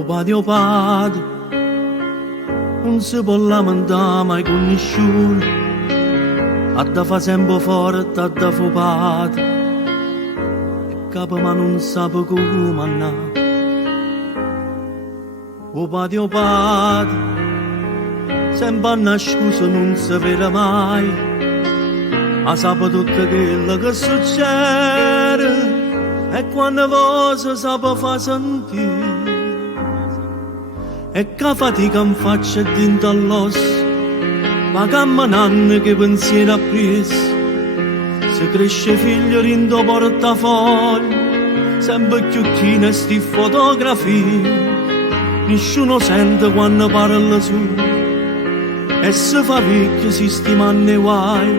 O padre, non si può lamentare mai con nessuno, a da fa sempre forte, a da fa padre, e capo ma non sa come andare. O padre, sempre una scusa non si vede mai, ma sape tutto quello che succede, e quando cosa sape fa sentire. E che fatica mi faccio dentro all'osso, ma camminando che pensiero ha preso. Se cresce figlio rindo portafoglio, sempre più chine sti fotografie. Nessuno sente quando parla su, e se fa vecchio si stimano i guai.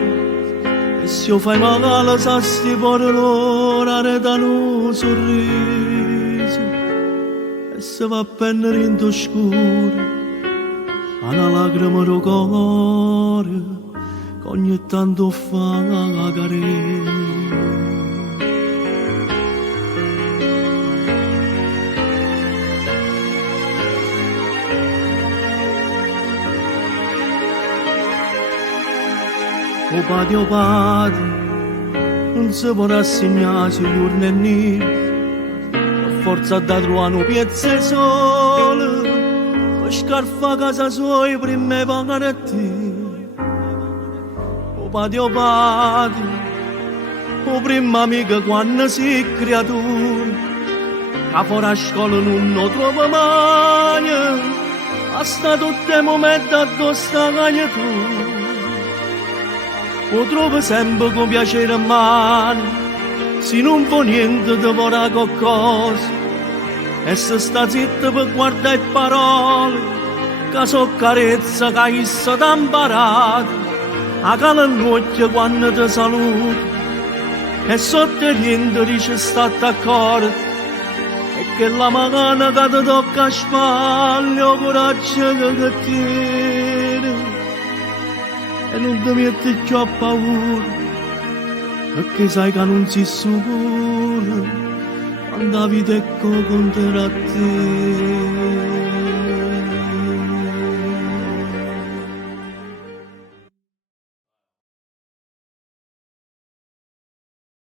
E se io fai male sa sti parole redano un sorriso. E se va a prendere in scuro una lacrima del cuore che ogni tanto fa carezza. O padre, non si può rassegnare sui giorni e neri, forza da trovare un piezza sole, per scarfa a casa sua i primi pagaretti. O padre, o prima amica quando si è creatura, che fuori a scuola non lo trova mai, basta tutti i momenti addosso a cagnatura. O trovo sempre con piacere in mano, se non fa niente ti vorrà qualcosa, e se sta zitto per guardare parole, che so carezza che issa t'ha imparato, a calannuccia quando ti saluta, e sotto niente dice state d'accordo, e che la magana che ti tocca a spalle, o coraggio che tiene. E non ti metti più a paura, perché sai che non sei sicuro quando la vita è contro te.